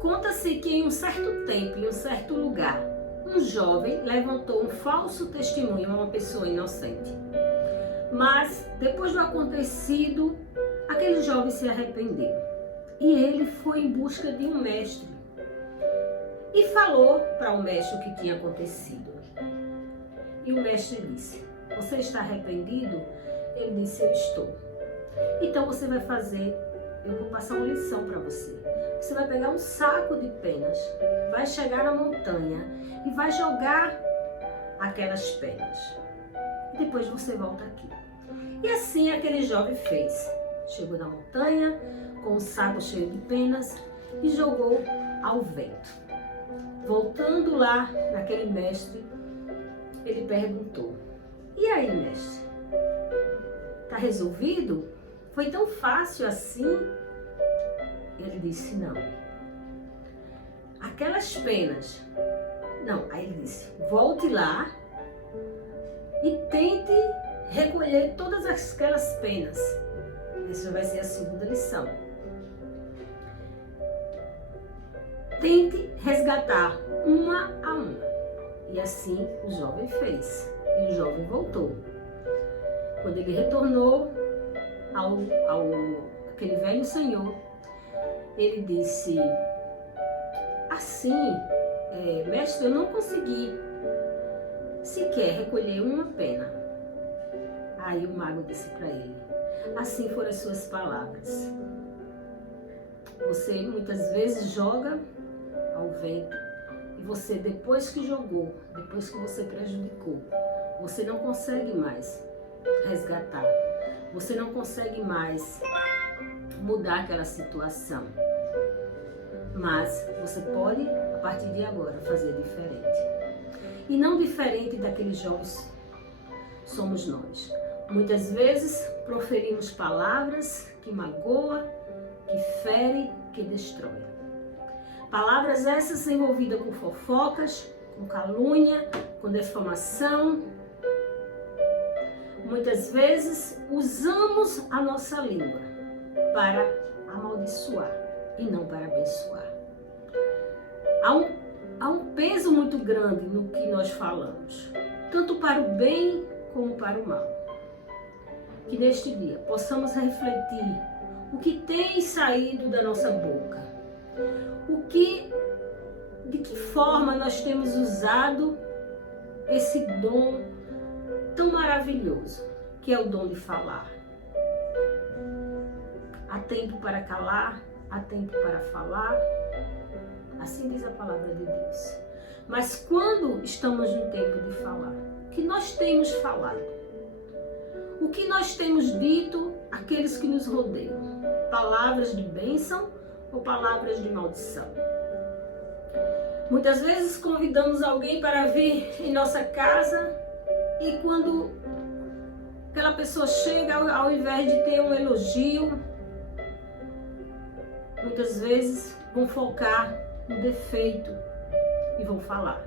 Conta-se que em um certo tempo, em um certo lugar, um jovem levantou um falso testemunho a uma pessoa inocente. Mas, depois do acontecido, aquele jovem se arrependeu. E ele foi em busca de um mestre. E falou para o mestre o que tinha acontecido. E o mestre disse: "Você está arrependido?" Ele disse: "Eu estou." "Então você vai fazer, eu vou passar uma lição para você. Você vai pegar um saco de penas, vai chegar na montanha e vai jogar aquelas penas. E depois você volta aqui." E assim aquele jovem fez. Chegou na montanha com um saco cheio de penas e jogou ao vento. Voltando lá naquele mestre, ele perguntou: "E aí, mestre? Tá resolvido? Foi tão fácil assim?" Ele disse: "Não. Aquelas penas..." Não, aí ele disse: "Volte lá e tente recolher todas aquelas penas." Essa vai ser a segunda lição. Tente resgatar uma a uma. E assim o jovem fez. E o jovem voltou. Quando ele retornou ao aquele velho senhor, ele disse: "Assim, mestre, eu não consegui sequer recolher uma pena." Aí o mago disse para ele: "Assim foram as suas palavras. Você muitas vezes joga ao vento e você, depois que jogou, depois que você prejudicou, você não consegue mais resgatar. Você não consegue mais mudar aquela situação. Mas você pode, a partir de agora, fazer diferente." E não diferente daqueles jovens somos nós. Muitas vezes proferimos palavras que magoam, que ferem, que destroem. Palavras essas envolvidas com fofocas, com calúnia, com difamação. Muitas vezes usamos a nossa língua para amaldiçoar e não para abençoar. Há um peso muito grande no que nós falamos, tanto para o bem como para o mal. Que neste dia possamos refletir o que tem saído da nossa boca, de que forma nós temos usado esse dom tão maravilhoso, que é o dom de falar. Há tempo para calar, há tempo para falar, assim diz a palavra de Deus. Mas quando estamos no tempo de falar, o que nós temos falado? O que nós temos dito àqueles que nos rodeiam? Palavras de bênção ou palavras de maldição? Muitas vezes convidamos alguém para vir em nossa casa e quando aquela pessoa chega, ao invés de ter um elogio, muitas vezes vão focar no defeito e vão falar.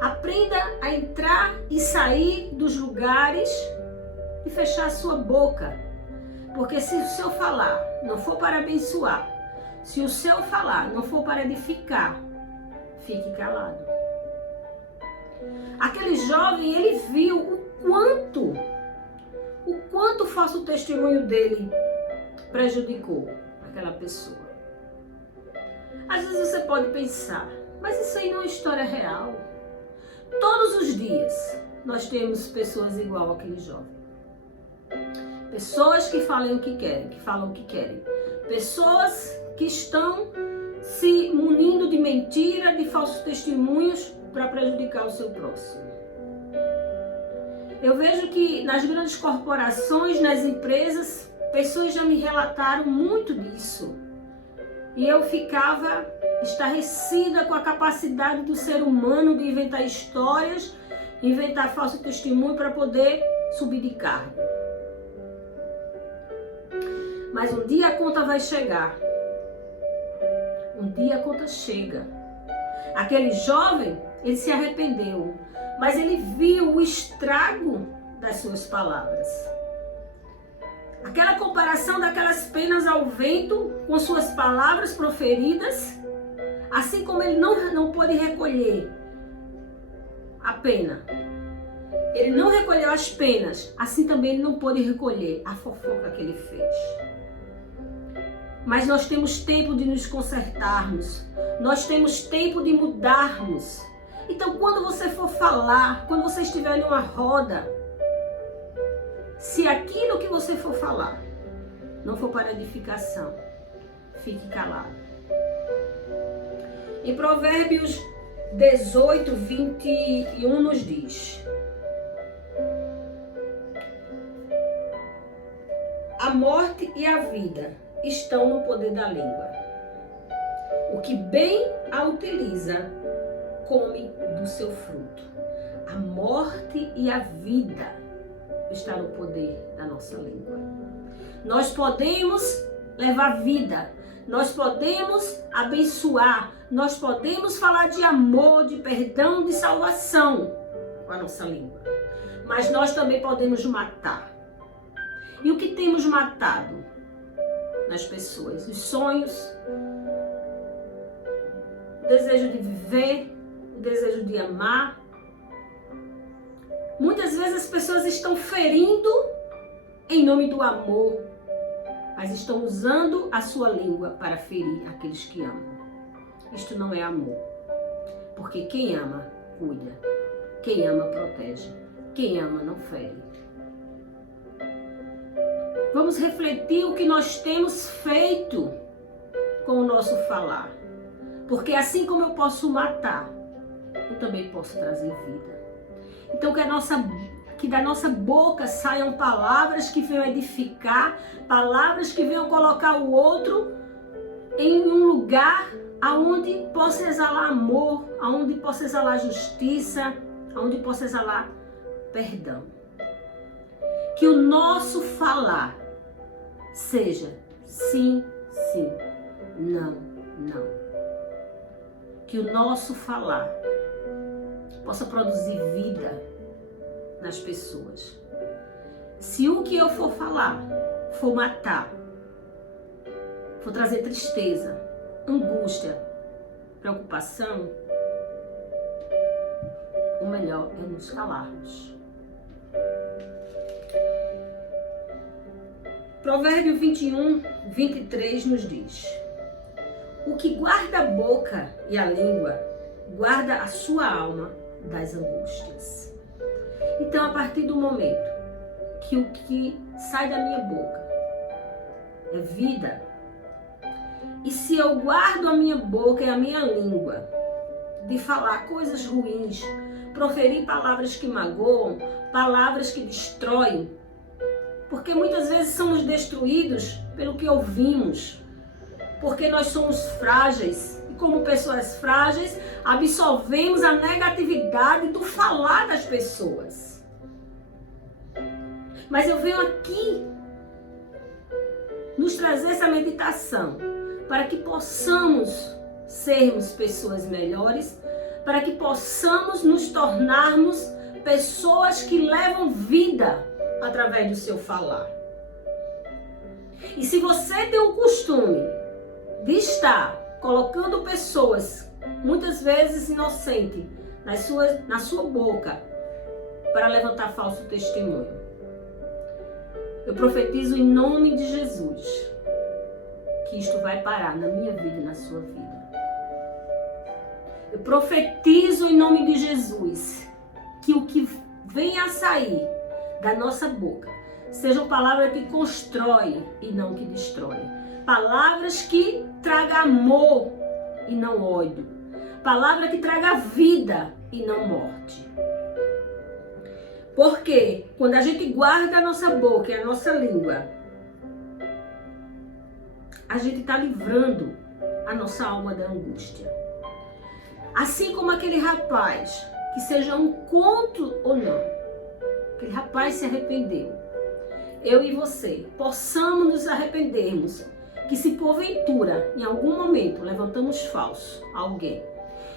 Aprenda a entrar e sair dos lugares e fechar a sua boca. Porque se o seu falar não for para abençoar, se o seu falar não for para edificar, fique calado. Aquele jovem, ele viu o quanto o falso testemunho dele prejudicou aquela pessoa. Às vezes você pode pensar, mas isso aí não é história real. Todos os dias nós temos pessoas igual àquele jovem. Pessoas que falam o que querem, pessoas que estão se munindo de mentira, de falsos testemunhos para prejudicar o seu próximo. Eu vejo que nas grandes corporações, nas empresas, pessoas já me relataram muito disso. E eu ficava estarrecida com a capacidade do ser humano de inventar histórias, inventar falso testemunho para poder subir de cargo. Mas um dia a conta vai chegar. Um dia a conta chega. Aquele jovem, ele se arrependeu, mas ele viu o estrago das suas palavras. Aquela comparação daquelas penas ao vento com suas palavras proferidas, assim como ele não pôde recolher a pena, ele não recolheu as penas, assim também ele não pôde recolher a fofoca que ele fez. Mas nós temos tempo de nos consertarmos, nós temos tempo de mudarmos. Então, quando você for falar, quando você estiver em uma roda, se aquilo que você for falar não for para edificação, fique calado. Em Provérbios 18, 21 nos diz: a morte e a vida estão no poder da língua. O que bem a utiliza, come do seu fruto. A morte e a vida está no poder da nossa língua. Nós podemos levar vida, nós podemos abençoar, nós podemos falar de amor, de perdão, de salvação com a nossa língua. Mas nós também podemos matar. E o que temos matado nas pessoas? Os sonhos, o desejo de viver, o desejo de amar. Muitas vezes as pessoas estão ferindo em nome do amor, mas estão usando a sua língua para ferir aqueles que amam. Isto não é amor, porque quem ama, cuida. Quem ama, protege. Quem ama, não fere. Vamos refletir o que nós temos feito com o nosso falar. Porque assim como eu posso matar, eu também posso trazer vida. Então que da nossa boca saiam palavras que venham edificar, palavras que venham colocar o outro em um lugar aonde possa exalar amor, aonde possa exalar justiça, aonde possa exalar perdão. Que o nosso falar seja sim, sim, não, não. Que o nosso falar possa produzir vida nas pessoas. Se o que eu for falar for matar, for trazer tristeza, angústia, preocupação, o melhor é nos calarmos. Provérbio 21, 23 nos diz: o que guarda a boca e a língua, guarda a sua alma das angústias. Então, a partir do momento que o que sai da minha boca é vida, e se eu guardo a minha boca e a minha língua de falar coisas ruins, proferir palavras que magoam, palavras que destroem, porque muitas vezes somos destruídos pelo que ouvimos, porque nós somos frágeis. E como pessoas frágeis, absorvemos a negatividade do falar das pessoas. Mas eu venho aqui nos trazer essa meditação para que possamos sermos pessoas melhores, para que possamos nos tornarmos pessoas que levam vida através do seu falar. E se você tem o costume de estar colocando pessoas, muitas vezes inocentes, na sua boca, para levantar falso testemunho, eu profetizo em nome de Jesus que isto vai parar na minha vida e na sua vida. Eu profetizo em nome de Jesus que o que venha a sair da nossa boca sejam palavras que constroem e não que destroem. Palavras que tragam amor e não ódio. Palavra que traga vida e não morte. Porque quando a gente guarda a nossa boca e a nossa língua, a gente está livrando a nossa alma da angústia. Assim como aquele rapaz, que seja um conto ou não, aquele rapaz se arrependeu. Eu e você possamos nos arrependermos, que se porventura, em algum momento, levantamos falso a alguém,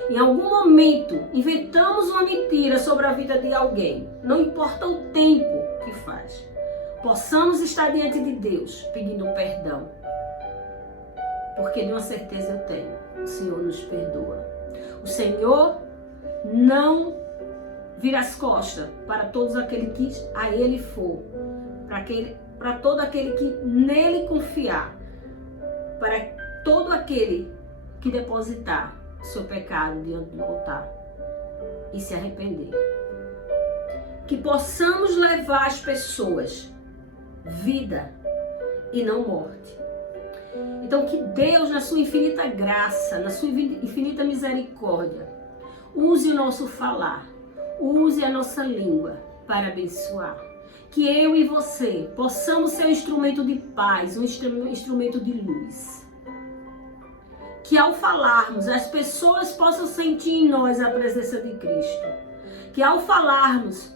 em algum momento inventamos uma mentira sobre a vida de alguém, não importa o tempo que faz, possamos estar diante de Deus pedindo perdão. Porque de uma certeza eu tenho, o Senhor nos perdoa. O Senhor não vira as costas para todos aqueles que a Ele for, para todo aquele que nele confiar, para todo aquele que depositar o seu pecado diante do altar e se arrepender. Que possamos levar as pessoas vida e não morte. Então que Deus, na sua infinita graça, na sua infinita misericórdia, use o nosso falar, use a nossa língua para abençoar. Que eu e você possamos ser um instrumento de paz, um instrumento de luz. Que ao falarmos, as pessoas possam sentir em nós a presença de Cristo. Que ao falarmos,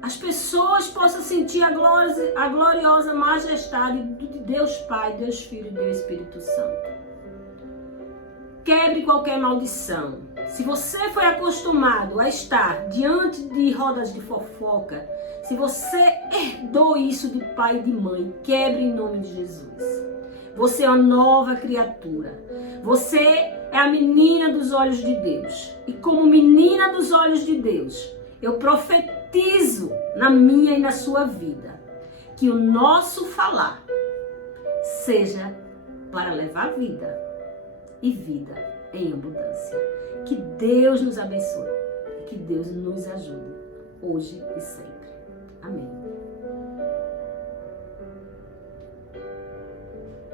as pessoas possam sentir a gloriosa majestade de Deus Pai, Deus Filho e Deus Espírito Santo. Quebre qualquer maldição. Se você foi acostumado a estar diante de rodas de fofoca, se você herdou isso de pai e de mãe, quebre em nome de Jesus. Você é uma nova criatura. Você é a menina dos olhos de Deus. E como menina dos olhos de Deus, eu profetizo na minha e na sua vida que o nosso falar seja para levar vida e vida em abundância. Que Deus nos abençoe e que Deus nos ajude hoje e sempre. Amém.